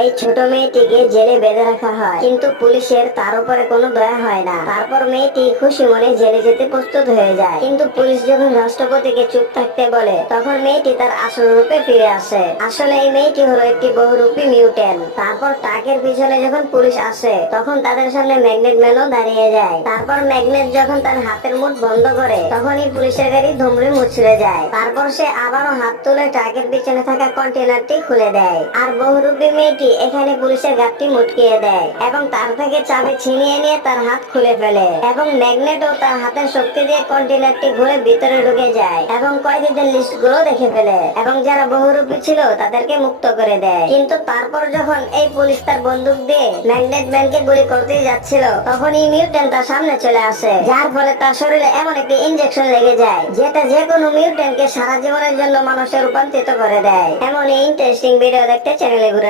এই ছোট মেয়েটিকে জেলে বেঁধে রাখা হয়, কিন্তু পুলিশের তার উপরে কোনো দয়া হয় না। তারপর মেয়েটি খুশি মনে জেলে যেতে প্রস্তুত হয়ে যায়, কিন্তু পুলিশ যখন রাষ্ট্রপতিকে চুপ থাকতে বলে তখন মেয়েটি তার আসল রূপে ফিরে আসে। আসলে এই মেয়েটি হলো একটি বহুরূপী মিউট্যান্ট। তারপর ট্রাকের পিছনে যখন পুলিশ আসে তখন তাদের সামনে ম্যাগনেট ম্যানও দাঁড়িয়ে যায়। তারপর ম্যাগনেট যখন তার হাতের মুঠ বন্ধ করে তখনই পুলিশের গাড়ি ধুমড়ে মুচড়ে যায়। তারপর সে আবারও হাত তুলে ট্রাকের পিছনে থাকা কন্টেনারটি খুলে দেয়, আর বহুরূপী মেয়েটি এখানে পুলিশের গাড়িটি মুটকিয়ে দেয় এবং তার থেকে চাবি ছিনিয়ে নিয়ে তার হাত খুলে ফেলে এবং ম্যাগনেটও তার হাতের শক্তি দিয়ে কন্টেনারটি ঘুরে ভিতরে ঢুকে যায় এবং কয়েদিদের লিস্ট গুলো দেখে ফেলে এবং যারা বহুরূপী ছিল তাদেরকে মুক্ত করে দেয়। কিন্তু তারপর যখন এই পুলিশ তার বন্দুক দিয়ে ম্যাগনেট ম্যানকে গুলি করতে যাচ্ছিল তখন এই মিউট্যান্ট তার সামনে চলে আসে, যার ফলে তার শরীরে এমন একটি ইনজেকশন লেগে যায় যেটা যে কোনো মিউট্যান্টকে সারা জীবনের জন্য মানুষে রূপান্তরিত করে দেয়। এমন ইন্টারেস্টিং ভিডিও দেখতে চ্যানেলে ঘুরে